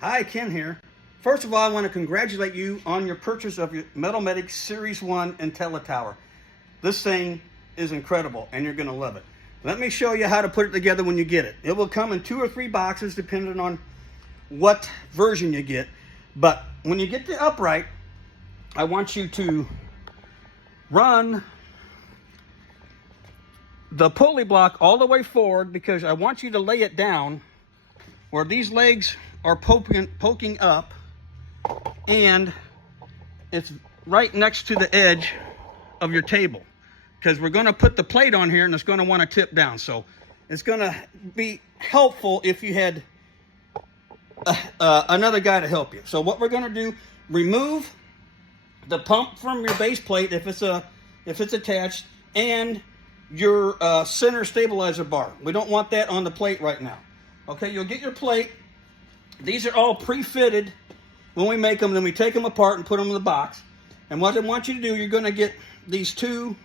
Hi, Ken here. First of all, I want to congratulate you on your purchase of your Metalmatic Series 1 IntelliTower. This thing is incredible and you're going to love it. Let me show you how to put it together when you get it. It will come in 2 or 3 boxes depending on what version you get. But when you get the upright, I want you to run the pulley block all the way forward because I want you to lay it down where these legs are poking up, and it's right next to the edge of your table because we're going to put the plate on here and it's going to want to tip down. So it's going to be helpful if you had another guy to help you. So what we're going to do, remove the pump from your base plate if it's attached, and your center stabilizer bar. We don't want that on the plate right now. Okay, you'll get your plate. These are all pre-fitted when we make them. Then we take them apart and put them in the box. And what I want you to do, you're going to get these 2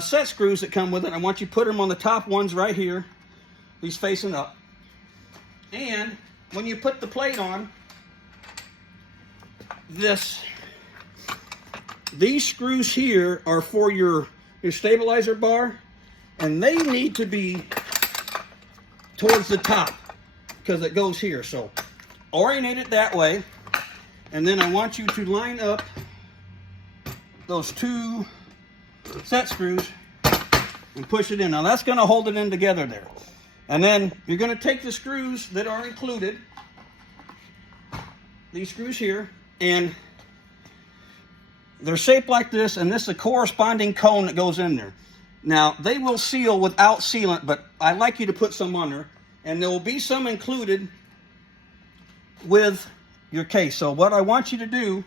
set screws that come with it. I want you to put them on the top ones right here, these facing up. And when you put the plate on, these screws here are for your stabilizer bar, and they need to be towards the top because it goes here. So orientate it that way, and then I want you to line up those 2 set screws and push it in. Now that's going to hold it in together there. And then you're going to take the screws that are included, these screws here, and they're shaped like this, and this is a corresponding cone that goes in there. Now, they will seal without sealant, but I like you to put some on there, and there will be some included with your case. So what I want you to do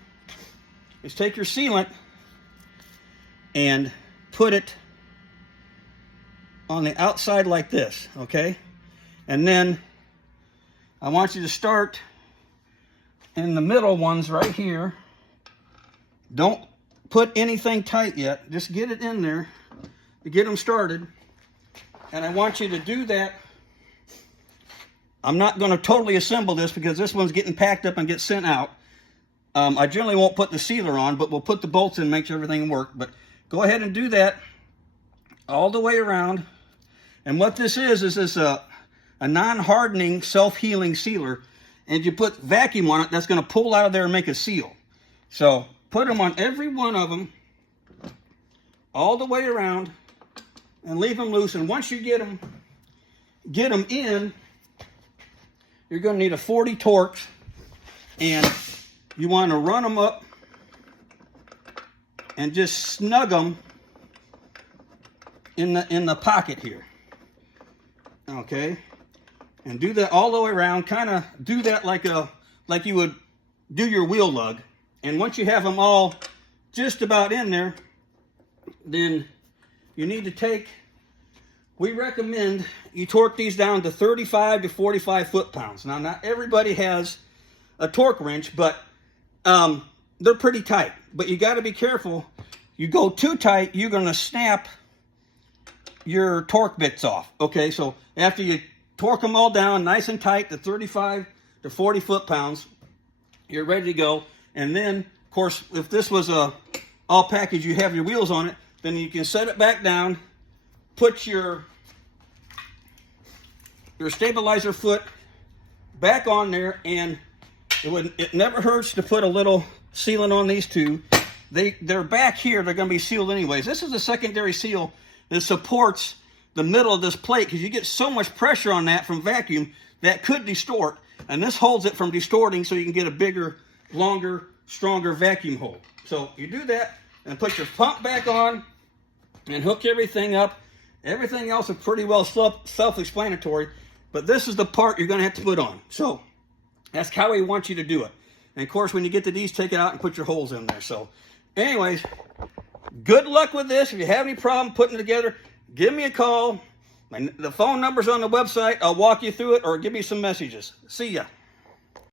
is take your sealant and put it on the outside like this, okay? And then I want you to start in the middle ones right here. Don't put anything tight yet. Just get it in there to get them started. And I want you to do that. I'm not going to totally assemble this because this one's getting packed up and gets sent out. I generally won't put the sealer on, but we'll put the bolts in, make sure everything works. But go ahead and do that all the way around. And what this is this a non-hardening, self-healing sealer. And if you put vacuum on it, that's going to pull out of there and make a seal. So put them on every one of them, all the way around, and leave them loose. And once you get them in, you're going to need a 40 Torx, and you want to run them up and just snug them in the pocket here. Okay, and do that all the way around. Kind of do that like you would do your wheel lug. And once you have them all just about in there, then you need to take, we recommend you torque these down to 35 to 45 foot-pounds. Now, not everybody has a torque wrench, but they're pretty tight. But you got to be careful. You go too tight, you're going to snap your torque bits off. Okay, so after you torque them all down nice and tight to 35 to 40 foot-pounds, you're ready to go. And then, of course, if this was a all package, you have your wheels on it, then you can set it back down, put your stabilizer foot back on there, and it never hurts to put a little sealant on these 2. They're back here, they're going to be sealed anyways. This is a secondary seal that supports the middle of this plate because you get so much pressure on that from vacuum that could distort, and this holds it from distorting so you can get a bigger, longer, stronger vacuum hole. So you do that and put your pump back on and hook everything up. Everything else is pretty well self-explanatory, but this is the part you're going to have to put on. So that's how we want you to do it. And of course, when you get to these, take it out and put your holes in there. So anyways, good luck with this. If you have any problem putting it together, give me a call. The phone number's on the website. I'll walk you through it, or give me some messages. See ya.